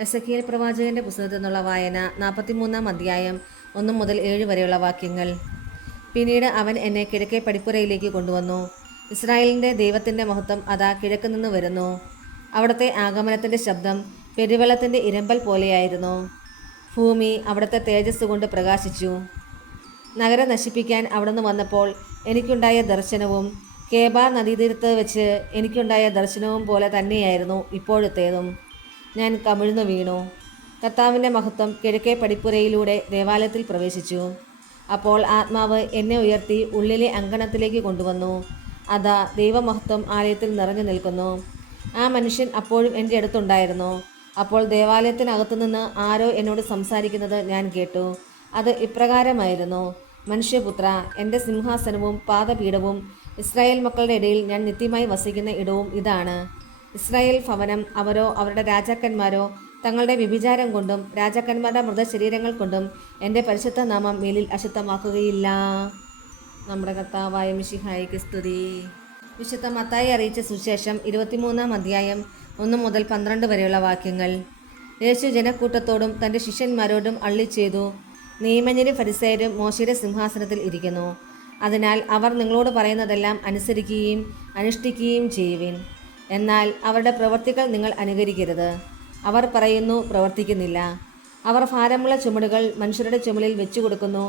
Ezekiel പ്രവാചകന്റെ പുസ്തകത്തിൽ നിന്നുള്ള വായന 43 അധ്യായം 1 മുതൽ 7 വരെയുള്ള വാക്യങ്ങൾ. പിന്നീട് അവൻ എന്നെ കിഴക്കേ പടിപ്പുരയിലേക്ക് കൊണ്ടുവന്നു. ഇസ്രായേലിന്റെ ദൈവത്തിന്റെ മഹത്വം അതാ കിഴക്ക് നിന്ന് വരുന്നു. അവിടുത്തെ ആഗമനത്തിന്റെ ശബ്ദം പെരുവെള്ളത്തിന്റെ ഇരമ്പൽ പോലെയായിരുന്നു. ഭൂമി അവിടുത്തെ തേജസ് കൊണ്ട് പ്രകാശിച്ചു. നഗരം നശിപ്പിക്കാൻ അവിടുന്ന് വന്നപ്പോൾ എനിക്കുണ്ടായ ദർശനവും കേബാർ നദീതീരത്ത് വെച്ച് എനിക്കുണ്ടായ ദർശനവും പോലെ തന്നെയായിരുന്നു ഇപ്പോഴത്തേതും. ഞാൻ കമിഴ്ന്നു വീണു. കർത്താവിൻ്റെ മഹത്വം കിഴക്കേ പടിപ്പുരയിലൂടെ ദേവാലയത്തിൽ പ്രവേശിച്ചു. അപ്പോൾ ആത്മാവ് എന്നെ ഉയർത്തി ഉള്ളിലെ അങ്കണത്തിലേക്ക് കൊണ്ടുവന്നു. അതാ ദൈവമഹത്വം ആലയത്തിൽ നിറഞ്ഞു നിൽക്കുന്നു. ആ മനുഷ്യൻ അപ്പോഴും എൻ്റെ അടുത്തുണ്ടായിരുന്നു. അപ്പോൾ ദേവാലയത്തിനകത്തുനിന്ന് ആരോ എന്നോട് സംസാരിക്കുന്നത് ഞാൻ കേട്ടു. അത് ഇപ്രകാരമായിരുന്നു: മനുഷ്യപുത്ര, എൻ്റെ സിംഹാസനവും പാദപീഠവും ഇസ്രായേൽ മക്കളുടെ ഇടയിൽ ഞാൻ നിത്യമായി വസിക്കുന്ന ഇടവും ഇതാണ്. ഇസ്രായേൽ ഭവനം അവരോ അവരുടെ രാജാക്കന്മാരോ തങ്ങളുടെ വ്യഭിചാരം കൊണ്ടും രാജാക്കന്മാരുടെ മൃതശരീരങ്ങൾ കൊണ്ടും എൻ്റെ പരിശുദ്ധ നാമം മേലിൽ അശുദ്ധമാക്കുകയില്ല. നമ്മുടെ കർത്താവായ മിശിഹായിക്ക് സ്തുതി. വിശുദ്ധ മത്തായി അറിയിച്ച സുവിശേഷം 23 അധ്യായം 1 മുതൽ 12 വരെയുള്ള വാക്യങ്ങൾ. യേശു ജനക്കൂട്ടത്തോടും തൻ്റെ ശിഷ്യന്മാരോടും അരുളിച്ചെയ്തു: നിയമജ്ഞരും ഫരിസേയരും മോശയുടെ സിംഹാസനത്തിൽ ഇരിക്കുന്നു. അതിനാൽ അവർ നിങ്ങളോട് പറയുന്നതെല്ലാം അനുസരിക്കുകയും അനുഷ്ഠിക്കുകയും ചെയ്യുവിൻ. എന്നാൽ അവരുടെ പ്രവൃത്തികൾ നിങ്ങൾ അനുകരിക്കരുത്. അവർ പറയുന്നു, പ്രവർത്തിക്കുന്നില്ല. അവർ ഭാരമുള്ള ചുമടുകൾ മനുഷ്യരുടെ ചുമലിൽ വെച്ചു കൊടുക്കുന്നു,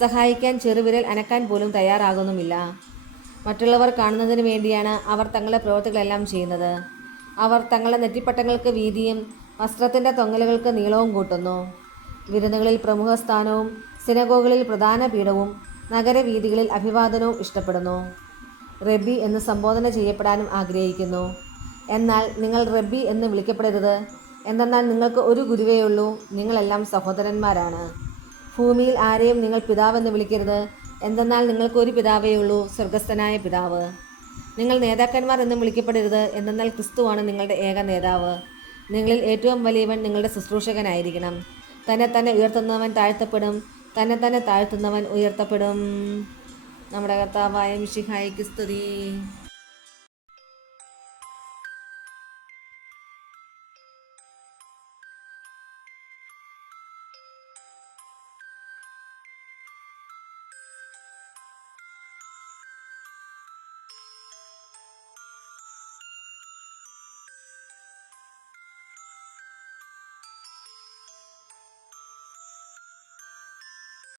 സഹായിക്കാൻ ചെറുവിരൽ അനക്കാൻ പോലും തയ്യാറാകുന്നുമില്ല. മറ്റുള്ളവർ കാണുന്നതിന് വേണ്ടിയാണ് അവർ തങ്ങളുടെ പ്രവൃത്തികളെല്ലാം ചെയ്യുന്നത്. അവർ തങ്ങളുടെ നെറ്റിപ്പട്ടങ്ങൾക്ക് വീതിയും വസ്ത്രത്തിൻ്റെ തൊങ്ങലുകൾക്ക് നീളവും കൂട്ടുന്നു. വിരുന്നുകളിൽ പ്രമുഖ സ്ഥാനവും സിനഗോഗുകളിൽ പ്രധാന പീഠവും നഗരവീഥികളിൽ അഭിവാദനവും ഇഷ്ടപ്പെടുന്നു. റബ്ബി എന്ന് സംബോധന ചെയ്യപ്പെടാനും ആഗ്രഹിക്കുന്നു. എന്നാൽ നിങ്ങൾ റബ്ബി എന്ന് വിളിക്കപ്പെടരുത്. എന്തെന്നാൽ നിങ്ങൾക്ക് ഒരു ഗുരുവേ ഉള്ളൂ, നിങ്ങളെല്ലാം സഹോദരന്മാരാണ്. ഭൂമിയിൽ ആരെയും നിങ്ങൾ പിതാവെന്ന് വിളിക്കരുത്. എന്തെന്നാൽ നിങ്ങൾക്ക് ഒരു പിതാവേ ഉള്ളൂ, സ്വർഗസ്ഥനായ പിതാവ്. നിങ്ങൾ നേതാക്കന്മാർ എന്നും വിളിക്കപ്പെടരുത്. എന്തെന്നാൽ ക്രിസ്തുവാണ് നിങ്ങളുടെ ഏക നേതാവ്. നിങ്ങളിൽ ഏറ്റവും വലിയവൻ നിങ്ങളുടെ ശുശ്രൂഷകനായിരിക്കണം. തന്നെ ഉയർത്തുന്നവൻ താഴ്ത്തപ്പെടും, തന്നെ താഴ്ത്തുന്നവൻ ഉയർത്തപ്പെടും. നമ്മുടെ കർത്താവായ മിശിഹായിക്ക് സ്തുതി.